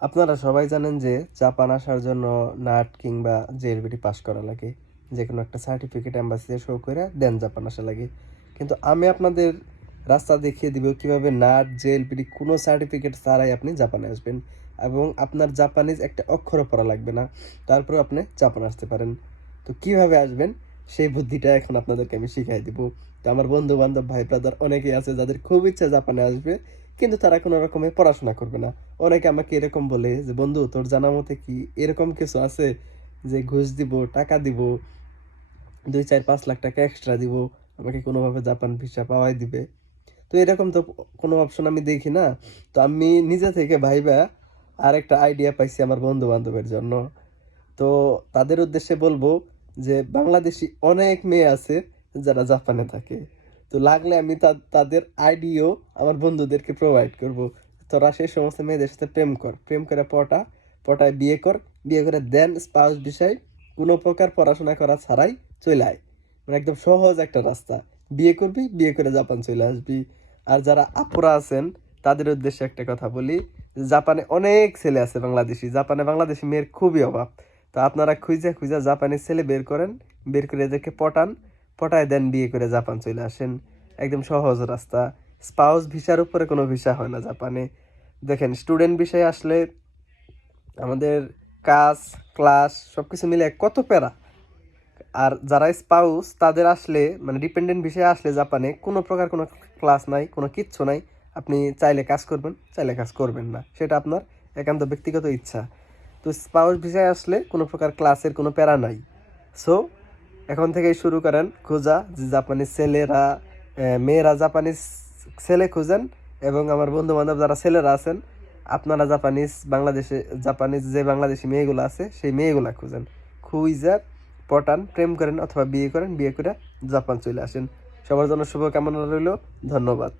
আপনারা সবাই জানেন যে জাপান আসার জন্য নাট কিংবা জেএলবিটি পাস করা লাগে। যেকোনো একটা সার্টিফিকেট এম্বাসিতে শো করে দেন জাপান আসা লাগে। কিন্তু আমি আপনাদের রাস্তা দেখিয়ে দিব কিভাবে নাট জেএলবিটি কোনো সার্টিফিকেট ছাড়াই আপনি জাপানে আসবেন এবং আপনার জাপানিজ একটা অক্ষরও পড়া লাগবে না। তারপরেও আপনি জাপান আসতে পারেন। তো কিভাবে আসবেন সেই বুদ্ধিটা এখন আপনাদেরকে আমি শিখাই দিব। তো আমার বন্ধু-বান্ধব, ভাই ব্রাদার অনেকেই আছে যাদের খুব ইচ্ছা জাপানে আসবে, কিন্তু তারা কোনো রকমে পড়াশোনা করবে না। অনেকে আমাকে এরকম বলে যে, "বন্ধু তোর জানা মতে কি এরকম কিছু আছে যে ঘুষ দিব, টাকা দিব, ২, ৪, ৫ লাখ টাকা এক্সট্রা দিব, আমাকে কোনোভাবে জাপান ভিসা পাওয়াই দিবে?" তো এরকম তো কোনো অপশন আমি দেখি না। তো আমি নিজে থেকে ভাইবা আরেকটা আইডিয়া পাইছি আমার বন্ধু-বান্ধবের জন্য। তো তাদের উদ্দেশ্যে বলবো যে বাংলাদেশী অনেক মেয়ে আছে যারা জাপানে থাকে। তো লাগলে আমি তাদের আইডিও আমার বন্ধুদেরকে প্রোভাইড করব। তোরা সেই সমস্ত মেয়েদের সাথে প্রেম কর। প্রেম করে পটা, পটায় বিয়ে কর। বিয়ে করে দেন স্পাউস ভিসায় কোনো প্রকার পড়াশোনা করা ছাড়াই চইলা আয়। মানে একদম সহজ একটা রাস্তা। বিয়ে করবি, বিয়ে করে জাপান চলে আসবি। আর যারা আপুরা আছেন তাদের উদ্দেশ্যে একটা কথা বলি, জাপানে অনেক ছেলে আছে বাংলাদেশী। জাপানে বাংলাদেশী মেয়ের খুবই অভাব। তো আপনারা খুঁজা খুঁজা জাপানিজ ছেলে বের করেন, বের করে এদেরকে পটান, পটায় দেন বিয়ে করে জাপান চলে আসেন। একদম সহজ রাস্তা। স্পাউস ভিসার উপরে কোনো ভিসা হয় না জাপানে। দেখেন স্টুডেন্ট ভিসায় আসলে আমাদের কাজ, ক্লাস সবকিছু মিলে কত প্যারা। আর যারা স্পাউস তাদের আসলে মানে ডিপেন্ডেন্ট ভিসায় আসলে জাপানে কোনো প্রকার কোনো ক্লাস নাই, কোনো কিচ্ছু নাই। আপনি চাইলে কাজ করবেন, চাইলে কাজ করবেন না। সেটা আপনার একান্ত ব্যক্তিগত ইচ্ছা। তো স্পাউস ভিসায় আসলে কোনো প্রকার ক্লাসের কোনো প্যারা নাই। সো এখন থেকেই শুরু করেন খোঁজা যে জাপানিজ ছেলেরা, মেয়েরা জাপানিজ ছেলে খুঁজেন এবং আমার বন্ধু বান্ধব যারা ছেলেরা আছেন আপনারা জাপানিজ যে বাংলাদেশি মেয়েগুলো আছে সেই মেয়েগুলা খুঁজেন। খুঁজা পটান, প্রেম করেন অথবা বিয়ে করেন, বিয়ে করে জাপান চলে আসেন। সবার জন্য শুভকামনা রইল। ধন্যবাদ।